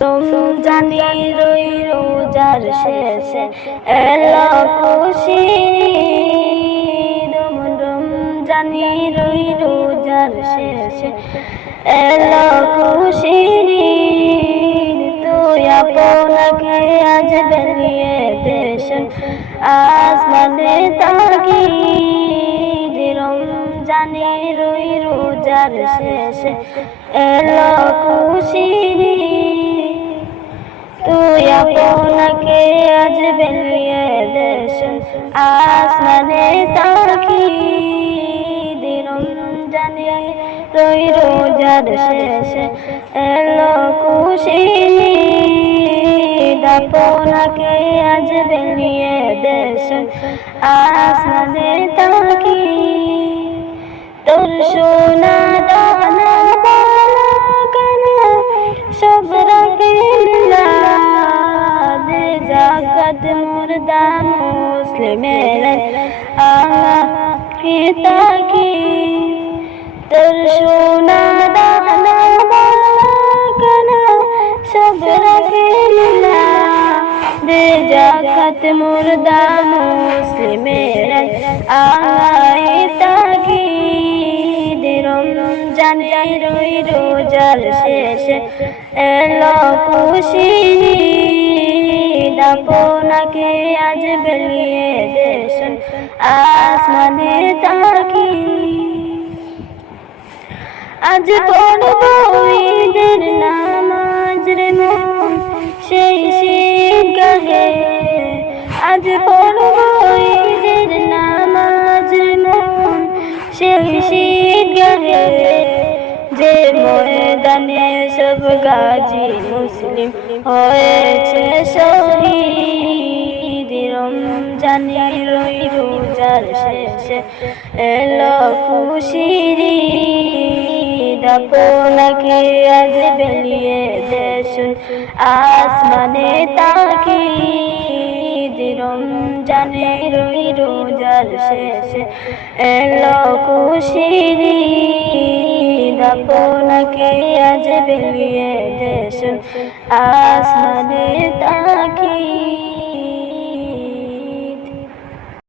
রমজানের ওই রোজার শেষে এলো খুশির রমজানের ওই রোজার শেষে এলো খুশির তুই আপনাকে আজ বেরিয়ে দেশন আসমানে তাকিদ রমজানের ওই রোজার শেষে এলো খুশির তুই আপনাকে আজ বেরিয়ে দেশন আসমানে তাকিদ রমজানের ওই রোজার শেষে এলো খুশির আপনাকে আজ বেরিয়ে দেশন আসমানে তাকিদ তোর সোনা দানা বালা কানা সব রাখে জাকাত মুর্দা মুসলিমের তাকি তোর সোনা দানা বালা কানা সব রাখে জাকাত মুর্দা মুসলিমের তাকি রমজানের ওই রোজার শেষে এলো খুশির আপনাকে আজ বেরিয়ে দেশন আসমানে তাকিদ আজ পড়ব ঈদের নামাজ রে মন সেই শীতকালে আজ পড়ব ঈদের নামাজ রে মন সেই শীতকালে যে ময়দানে সব গাজী মুসলিম হয়েছে শহীদ রমজানের ওই রোজার শেষে এলো খুশির আপনাকে আজ বেরিয়ে দেশন আসমানে তাকিদ রমজানের ওই রোজার শেষে এলো খুশির আপনাকে আজ বেরিয়ে দেশন আসমানে তাকিদ।